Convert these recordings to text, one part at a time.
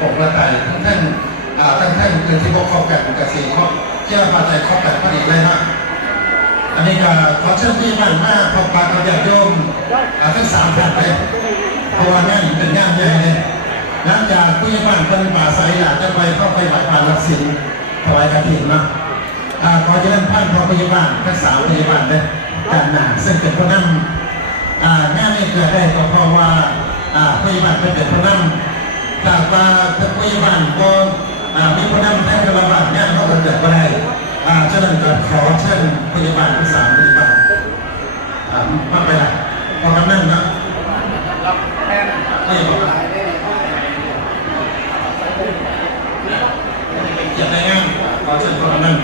ปกระไตทั้งท่านอ่าทั้งท่านคือที่พวกข้อแปดกับสี่ข้อเที่ยวปัจจัยข้อแปดพอดีเลยนะอันนี้ก็ขอเชิญที่บ้านมากพบปะกับญาติโยมทั้งสามท่นเลยเพราะว่านั่นเป็นงานใหญ่เลยหลังจากผู้ใหญ่บ้านเป็นป่าใสอยาจะไปเข้าไปไหว้พระรับศีลถวายกฐินนาะอ่าขอเจริญพันพอพยาบาลทักษามพยาบาลเลยด้านหนาซึ่งเป็นผู้นำอ่างานนี้เกิดได้ก็เพราะว่าอ่าพยาบาลเป็นผู้นำ ถ้าว่าท่าพยาบาลก็มีผู้นำท่านกระบาดงานเขาก็เกิดก็ได้อ่าฉะนั้นก็ขอเชิญพยาบาลทักสามพยาบาลอ่ามาไปละพอกันนั่นนะพยาบาลเกียรติในงานขอเชิญพอกันนั่น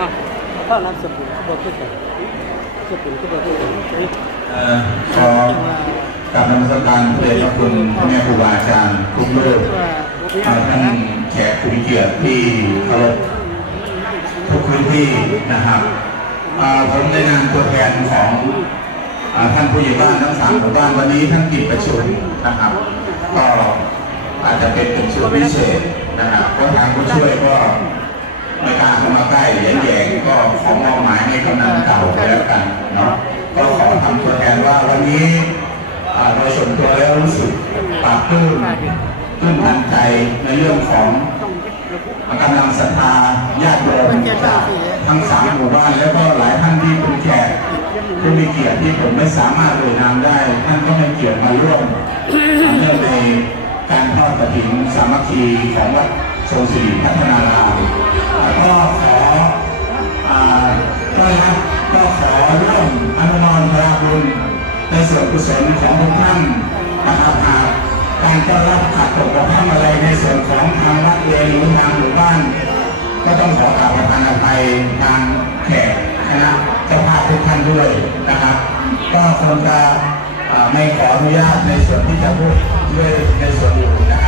อะถ้ารับสมุนก็บอก ขึ้นไปสมุนก็บอกขึ้นไปเอ่อขอกราบนมัสการะเดชพระคุณพ่อแม่ครูบาอาจารย์ทุกรูปเอ่อท่านแขกผู้มีเกียรติที่เคารพทุกพื้นที่นะครับผมในนามตัวแทนของท่านผู้ใหญ่บ้านทั้งสามหมู่บ้านวันนี้ท่านติดประชุมนะครับ ก็อาจจะเป็นประชุมพิเศษนะครับก็ทางผู้ช่วยก็ ไม่กล้าเข้ามาใกล้แย่ๆก็ขอมอบหมายให้กำนันเก่าไปแล้วกันเนาะก็ขอทำตัวแทนว่าวันนี้อ่าโดยส่วนตัวแล้วรู้สึกปลาบปลื้มตื้นตันใจในเรื่องของกำลังศรัทธาญาติโยมจากทั้งสามหมู่บ้านแล้วก็หลายท่านที่เป็นแขกผู้มีเกียรติที่ผมไม่สามารถเอ่ยนามได้ ท่านก็ให้เกียรติมาร่วมเนื่องในการทอดกฐินสามัคคีของวัดโซสิริพัฒนาราม ก็ขออ่าต้อนรับก็ขอร่วมอนุโมทนาบุญในส่วนกุศลของทุกท่านนะครับหากการต้อนรับขาดตกบกพร่องอะไรในส่วนของทางวัดเองหรือทางหมู่บ้าน ก็ต้องขอกราบประทานอภัยทางแขกคณะเจ้าภาพทุกท่านด้วยนะครับ ก็คงจะไม่ขออนุญาตในส่วนที่จะพูดด้วยในส่วนอื่นนะครับ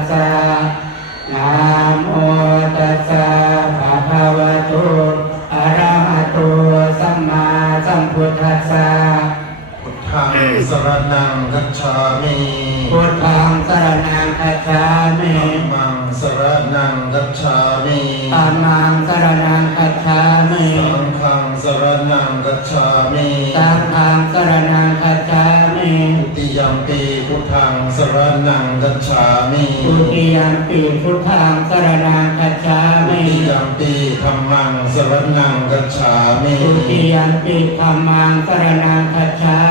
ะ สรณังกัจฉามิพุทธังสรณังคัจฉามิธัมมังสรณังกัจฉามิธัมมังสรณังคัจฉามิสังฆังสรณังกัจฉามิสังฆังสรณังคัจฉามิทุติยัมปีพุทธังสรณังกัจฉามิทุติยัมปิพุทธังสรณังคัจฉาทุมิติยัมปีธัมมังสรณังกัจฉามิทุติยัมปิธัมมังสรณังคัจฉาทุมิติยัมปีสั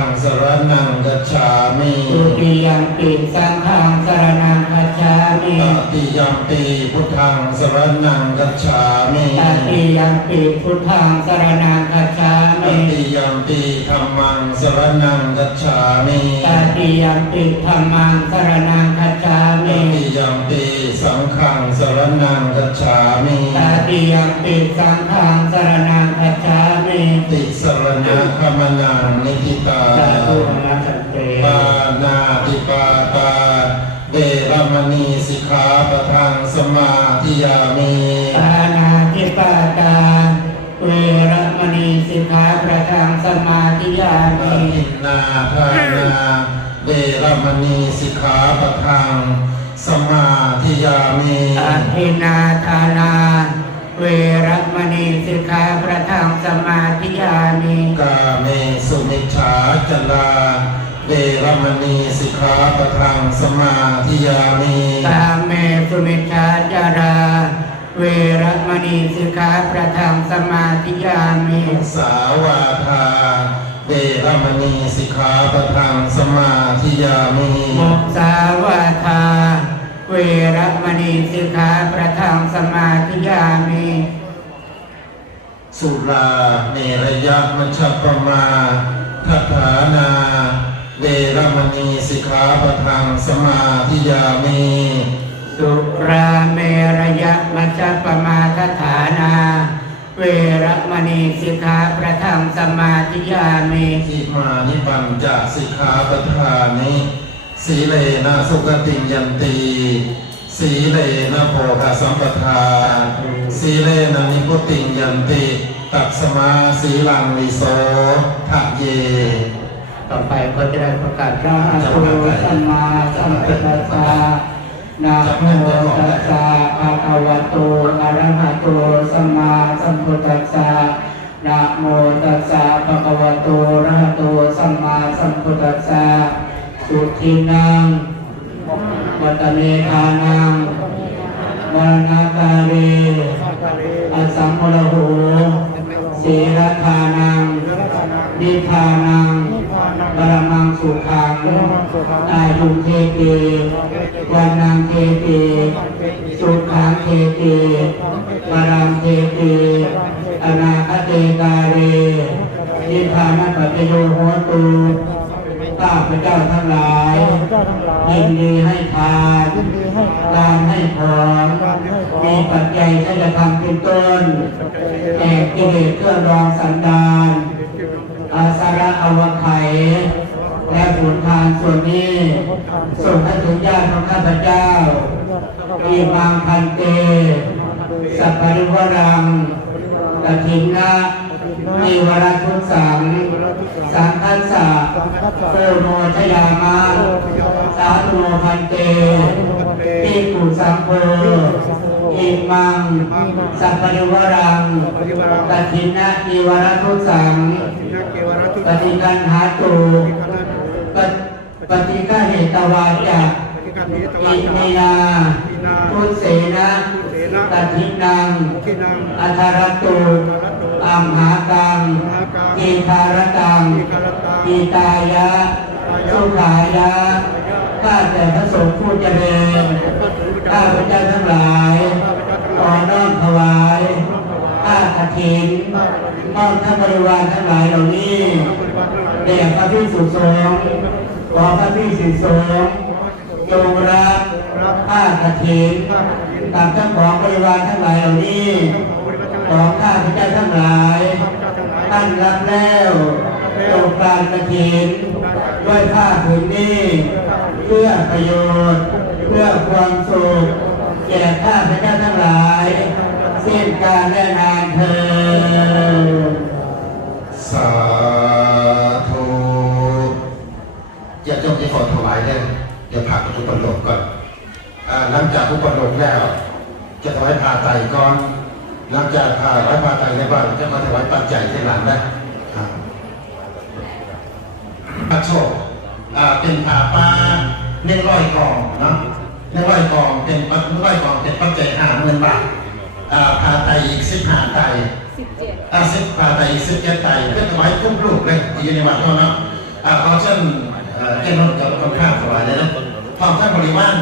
งฆังสรณังกัจฉามิทุติยัมปิสังฆังสรณังคัจฉามิตติยัมปีพุทธังสรณังกัจฉามิตติยัมปิพุทธังสรณังคัจฉามิตติยัมปีธัมมังสรณังกัจฉามิตติยัมปิธัมมังสรณังคัจฉามิตติยัมปีสังฆังสรณังกัจฉามิตติยัมปิสังฆังสรณัง ติสรณะขมนังนิพิตาสาธุนะสันเตปานาติปาตาเวรมณีสิกขาปะทังสมาธิยามิปานาติปาตาเวรมณีสิกขาประทังสมาธิยาปมิฏินนาทานาเวรมณีสิกขาปะทังสมาธิยามิอภินาทานา เวรมณีสิกขาประทังสมาธิยามิกาเมสุมิชฌาจลาเวรมณีสิกขาปะทังสมาธิยามิตามเมสุมิชฌาจาราเวรมณีสิกขาประทังสมาธิยามิสาวาทาเวรมณีสิกขาปะทังสมาธิยามิมุสาวาทา เวรมณีสิกขาประทังสมาธิยามิสุราเมรยะมัชฌปมาทัฏฐานาเวรมณีสิกขาปะทังสมาธิยามีสุราเมรยะมัจจปมาทฐานา เวรมณีสิกขาประทังสมาธิยามิอิมานิปัญจสิกขาปทานิ สีเลนะสุขติงยันตีสีเลนะโภคสัมปทา สีเลนะนิพุติงยันติตัสมาสีลังวิโสทะเย ต่อไปก็จะได้ประกาศพระอาตุสัมมาสัมพุทธัสสะนะโมตัสสะภะคะวะโตอะระหะโตสัมมาสัมพุทธัสสะนะโมตัสสะภะคะวะโตอะระหะโตสัมมาสัมพุทธัสสะ สุทินังวัตเนทานังวรณากาเรอสัมมลโหสีรธานังนิพานังบรมังสุขังอายุเทติวันนังเทติสุขังเทติบรังเทติอนาคเตกาเรนิพานัปัจโยโหตุ ข้าพเจ้าทั้งหลายยินดีให้ทานการให้พรมีปัจจัยที่จะทำเป็นต้นแก่กิเลสเครื่องรองสันดานอาสาระอวไขยและผลทานส่วนนี้ ส่งให้ถึงญาติของข้าพเจ้าอีมังพันเต สัพพริวรัง กถินนะมีวรทุสังสังคัสสะโคโนชยามาสาธุโนพันเตปิกุสังโฆอิมัง สัพพิวรังกถินนะมีวรทุสังปฏิกันหาตุปฏิปฏิฆาเหตวาจะอิมินาพุทเสนะตัทินังอัทารตุอัมหากังกีทารตังกีตายะสุขายะข้าแต่พระสงฆ์ผู้เจริญข้าพเจ้าทั้งหลายขอน้อมถวายข้ากฐินมอบทั้งบริวารทั้งหลายเหล่านี้แด่พระพิสุสงฆ์ขอพระพิสุสงฆ์ จงรับข้ากฐินกับเจ้าของบริวารทั้งหลายเหล่านี้ของข้าพเจ้าทั้งหลายท่านรับแล้วจงการกฐินด้วยผ้าผืนนี้เพื่อประโยชน์ เพื่อความสุขแก่ข้าพเจ้าทั้งหลายสิ้นการและนานเธอสา ผ่านอุปโลกก่อนอ่าหลังจากอุปโลกแล้ว จะถวายผ่าไตรก่อน หลังจากผ่าถวายผ่าไตรในบ้านจะมาถวายปัจจัยที่หลังนะอ่าพระโชคอ่าเป็นผ่าปลาเน่ร้อยกองเนาะเน่ร้อยกองเป็นปัจร้อยกองเป็นปัจจัยห้าหมื่นบาทอ่าผ่าไตรอีกสิบห้าไตรสิบเจ็ดอาสิบพาไตสิบเจ็ดไตเพื่อถวายทุกลูกเลยที่อยู่ในวัดเราเนาะอ่าขอเชิญเอ่อเจ้าหน้าที่กับคนข้างถวายเลยนะ พร้อมทั้งบริวาร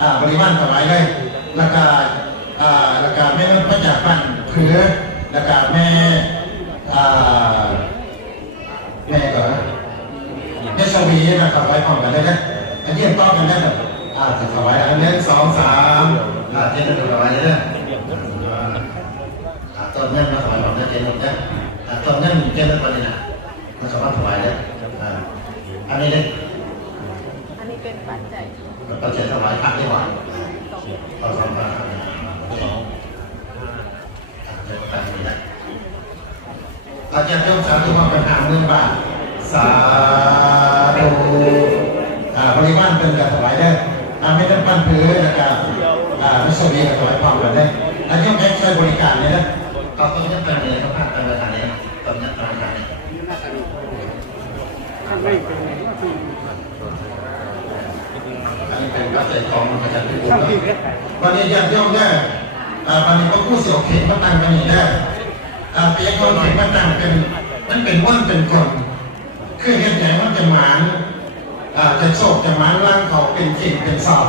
อ่าบริวารถวายเลยแล้วก็อ่าแล้วก็แม่พระจากบ้านเผือแล้วก็แม่อ่าแม่ก่อนแม่ชวีนะถวายพร้อมกันเลยนะอันนี้ต้องกันได้แบบอ่าจะถวายอันนี้สองสามอ่าเจ้าหน้าที่ถวายเลยนะอ่าตอนนั้นมาถวายความเจริญนะตอนนั้นเจริญปริณามาสามารถถวายได้อันนี้เนี่ยอันนี้ เป็นปัจจัยเราจะถวายพระดีกว่าเราทำพระอาจารย์โยมสาธุมาเป็นหาเงินบาทสาธุบริวารเป็นการถวายได้อ่าไม่ต้องปั้นพื้นนะครับอ่าไม่สวีกับถวายความกันได้อันนี้แม็กช่วยบริการเลยนะเขาต้องยัดกันเลยเขาพากันไปทานเลยต้องยัดกันไปทานเลยอันนี้เปัจจัยของอาจารย์พิบูลวันนี้ญาติโยมได้อ่าวันนี้ก็ผู้เสียเข็มมาตั้งกันนี่ได้อ่าเปียกคนเข็มมาตั้งเป็นมันเป็นว่านเป็นคนคือเห็นใจว่าจะหมานจะโชคจะหมานร่างเขาเป็นสิ่งเป็นสอบ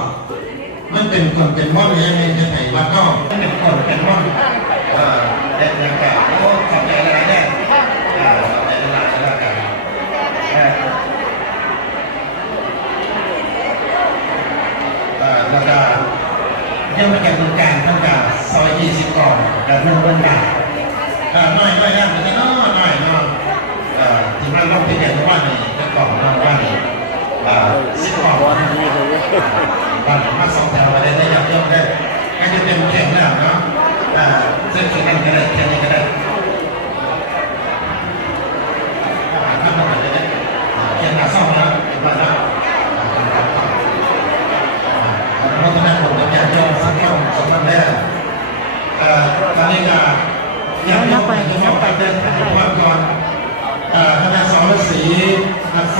มันเป็นคนเป็นว่านยังไงจะไหนวัดนอกเป็นคนเป็นว่อน เอ่อเด็กยังแก่โอ้ขอบใจหลายๆเนี่ยอ่าขอบใจหลายๆแล้วกันเอ่อเอ่อแล้วก็ยังไม่แก่เมืองการทั้งการซอยยี่สิบก่อน แต่เมืองเมืองการเอ่อน้อยน้อยย่างมันจะน้อยน้อยน้อยเอ่ที่มันลงที่เดียวว่านี่เป็นกล่องน้องว่านี่สิบกล่องว่านี่บ้านมาสองแถวอะไรได้ยังเยอะได้ก็จะเต็มแข็งแล้วเนาะอ่าเส้นเขียนกันก็ได้แค่นี้ก็ได้อ่าทำมาเลยได้เขียนหน้าซ่อมแล้วบ้า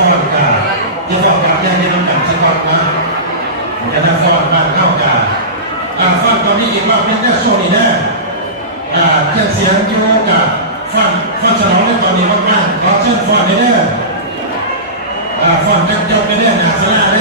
ฟ้อนกาจะฟ้อนกาอย่างำดียวกันสะกอนมาจะได้ฟ้อนมาเข้ากาอ่าฟ้อนตอนนี้อีกว่าเป็นแค่โซนีแน่อ่าเครื่เสียงโยกับฟ้อนฟ้อนฉลองในตอนนี้มากๆขอเชิญฟ้อนได้เด้ออ่าฟ้อนจัจบได้เด้อหาสนาได้